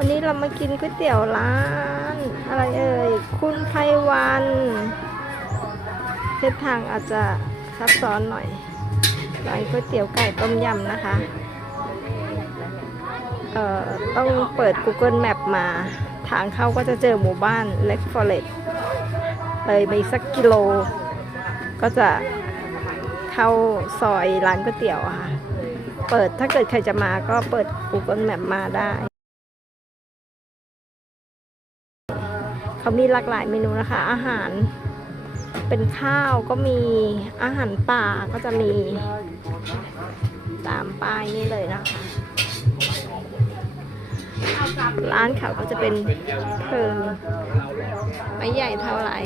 วันนี้เรามากินก๋วยเตี๋ยวร้าน อะไรเอ่ย คุณไพวันเส้นทางอาจจะซับซ้อนหน่อยร้านก๋วยเตี๋ยวไก่ต้มยำนะคะ เอ่อ ต้องเปิด Google Map มา ทางเข้าก็จะเจอหมู่บ้านเล็กฟอเรสเลยไปสักกิโล ก็จะเข้าซอยร้านก๋วยเตี๋ยวค่ะ เปิดถ้าเกิดใครจะมาก็เปิด Google Map มาได้ เขามีหลากหลายเมนูนะคะ อาหารเป็นข้าวก็มีอาหารป่าก็จะมีตามป้ายนี่เลยนะคะ ร้านเขาก็จะเป็นเพลิงไม่ใหญ่เท่าไหร่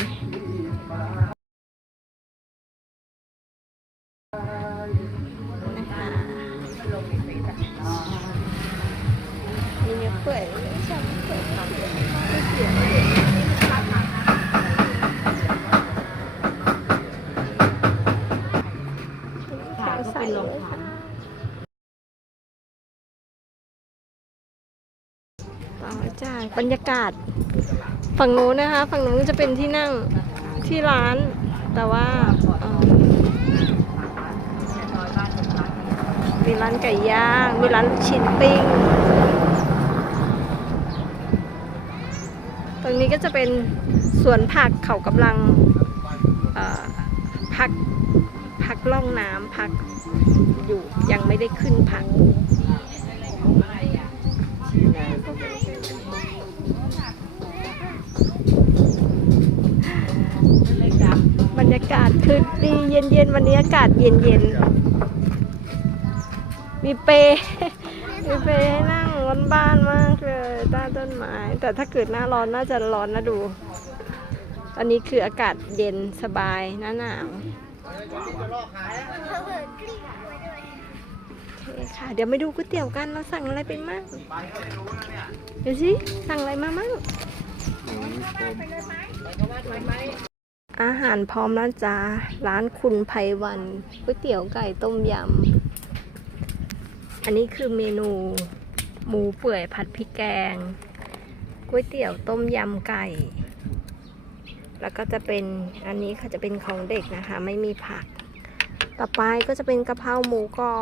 บรรยากาศ ฝั่งโน้นนะคะ ฝั่งโน้นจะเป็นที่นั่งที่ร้าน แต่ว่ามีร้านไก่ย่าง มีร้านลูกชิ้นปิ้ง ตรงนี้ก็จะเป็นสวนผักเขากำลังเอ่อพักพักล่องน้ำพักอยู่ยังไม่ได้ขึ้นพัก บรร ยากาศคือดีเย็นๆวันนี้อากาศเย็นๆ มีเปรมีเปรให้นั่งร้อนบ้านมากเลยใต้ต้นไม้ แต่ถ้าเกิดหน้าร้อนน่าจะร้อนนะดู ตอนนี้คืออากาศเย็นสบายหน้าหนาวโอเคค่ะ เดี๋ยวไปดูก๋วยเตี๋ยวกันเราสั่งอะไรไปมั่งเดี๋ยวสิสั่งอะไรมามั่ง อาหารพร้อมแล้วจ้า ร้านคุณไพวันก๋วยเตี๋ยวไก่ต้มยำ อันนี้คือเมนู หมูเปื่อยผัดพริกแกงก๋วยเตี๋ยวต้มยำไก่ แล้วก็จะเป็นอันนี้ค่ะจะเป็นของเด็กนะคะ ไม่มีผัก ต่อไปก็จะเป็นกะเพราหมูกรอ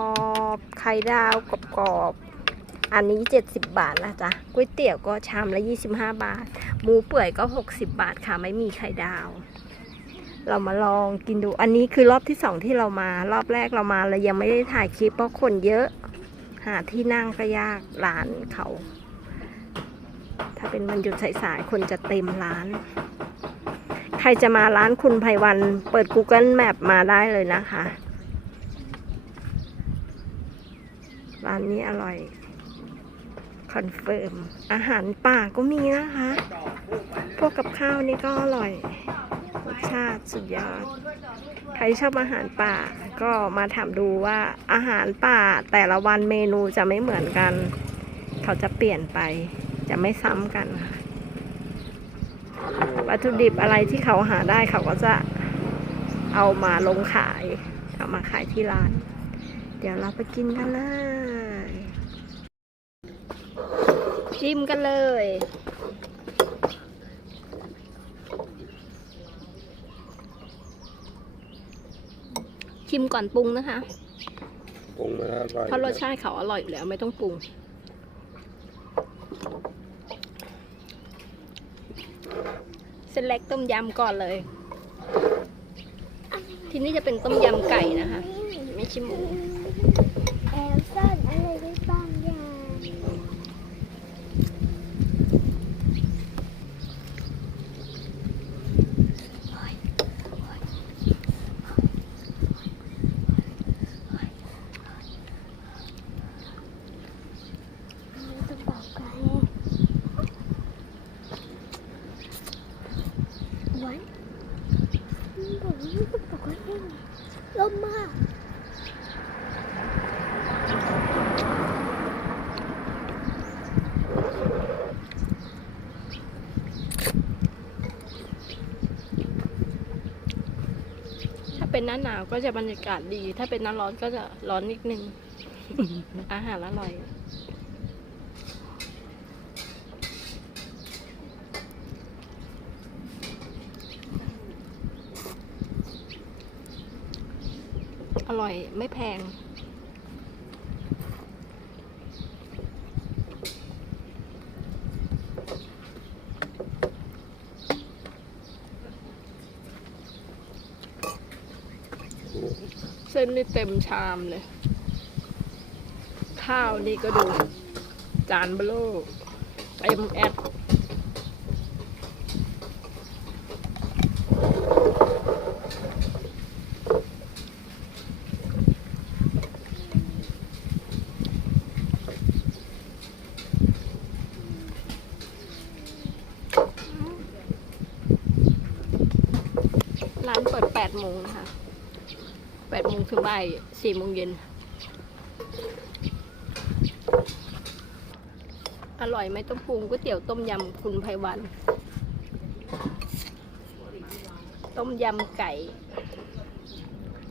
บไข่ดาวกรอบๆอันนี้ 70 บาทนะจ๊ะก๋วยเตี๋ยวก็ชามละ 25 บาท หมูเปื่อยก็ 60 บาทค่ะ ไม่มีไข่ดาว เรามาลองกินดู อันนี้คือรอบที่สองที่เรามา รอบแรกเรามาเรายังไม่ได้ถ่ายคลิปเพราะคนเยอะ หาที่นั่งก็ยากร้านเขา ถ้าเป็นวันหยุดสายๆคนจะเต็มร้าน ใครจะมาร้านคุณไพวัน เปิด Google Map มาได้เลยนะคะ ร้านนี้อร่อย คอนเฟิร์ม อาหารป่าก็มีนะคะ พวกกับข้าวนี่ก็อร่อย ชาติสุดยอด ใครชอบอาหารป่าก็มาถามดูว่าอาหารป่าแต่ละวันเมนูจะไม่เหมือนกัน เขาจะเปลี่ยนไป จะไม่ซ้ำกันค่ะวัตถุดิบอะไรที่เขาหาได้เขาก็จะเอามาลงขายเอามาขายที่ร้าน เดี๋ยวเราไปกินกันเลยชิมกันเลย ชิมก่อนปรุงนะคะปรุงมาอร่อยเพราะรสชาติเขาอร่อยอยู่แล้วไม่ต้องปรุง เส้นเล็กต้มยำก่อนเลย ทีนี้จะเป็นต้มยำไก่นะคะ ไม่ใช่หมู แอลซ่อ เป็นหน้าหนาวก็จะบรรยากาศดี ถ้าเป็นหน้าร้อนก็จะร้อนนิดนึง อาหารอร่อยอร่อยไม่แพง เส้นนี่เต็มชามเลย ข้าวนี่ก็ดู จานเบลอเต็มแอดร้านเปิดแปดโมงนะคะ ดโมงถึงบ่ายสี่โมงเย็น อร่อยไหมต้มปรุงก๋วยเตี๋ยวต้มยำคุณไพวัน ต้มยำไก่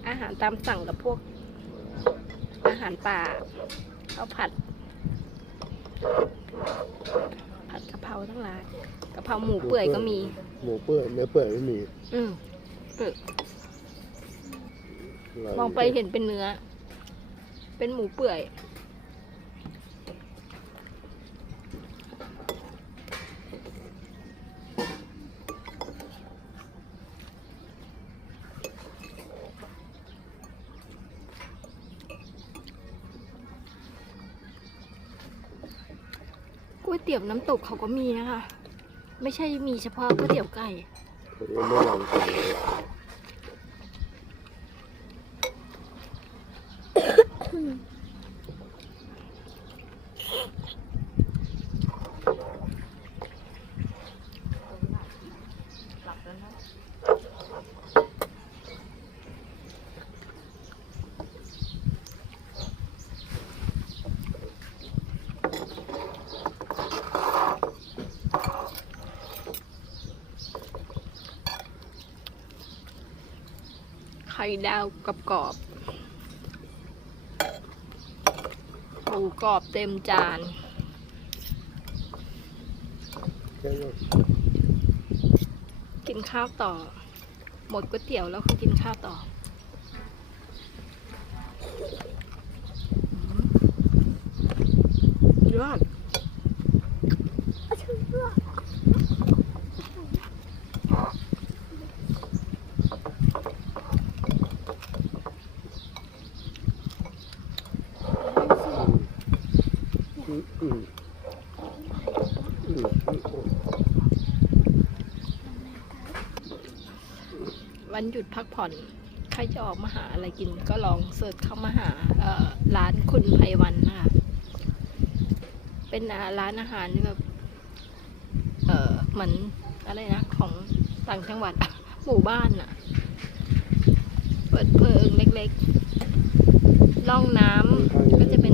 อาหารตามสั่งกับพวก อาหารป่าข้าวผัด ผัดกะเพราทั้งหลายกะเพราหมูเปื่อยก็มี หมูเปื่อยเนื้อเปื่อยไม่มี อืมร่ย มองไปเห็นเป็นเนื้อ เป็นหมูเปื่อย ก๋วยเตี๋ยวน้ำตกเขาก็มีนะคะ ไม่ใช่มีเฉพาะก๋วยเตี๋ยวไก่ ผมยังไม่ลองกินเลย ข่ดาวกับกรอบหมูกรอบเต็มจานแค่นั้นกินข้าวต่อ หมดก๋วยเตี๋ยวแล้วคือกินข้าวต่ออืมยอด เอาชื่อว่า อืมอืมอืมอืม วันหยุดพักผ่อน ใครจะออกมาหาอะไรกินก็ลองเสิร์ชเข้ามาหาร้านคุณไพวันนะคะเป็นร้านอาหารแบบเออเหมือนอะไรนะ ของต่างจังหวัดหมู่บ้านน่ะเปิดเพลิงเล็กๆร่องน้ำก็จะเป็น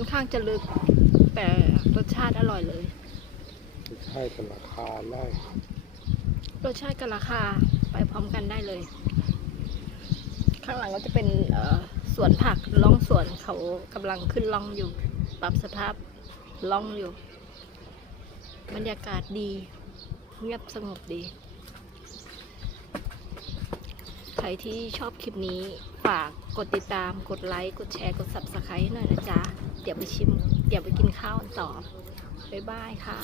อนข้างจะลึก แต่รสชาติอร่อยเลยใช่กันราคาได้รสชาติกับราคาไปพร้อมกันได้เลย ข้างหลังก็จะเป็นเอ่อสวนผักล่องสวนเขากำลังขึ้นล่องอยู่ ปรับสภาพล่องอยู่ บรรยากาศดี เงียบสงบดี ใครที่ชอบคลิปนี้ ฝากกดติดตาม กดไลค์ กดแชร์ กด subscribe ให้หน่อยนะจ๊ะ เดี๋ยวไปชิม เดี๋ยวไปกินข้าวกันต่อ บ๊ายบายค่ะ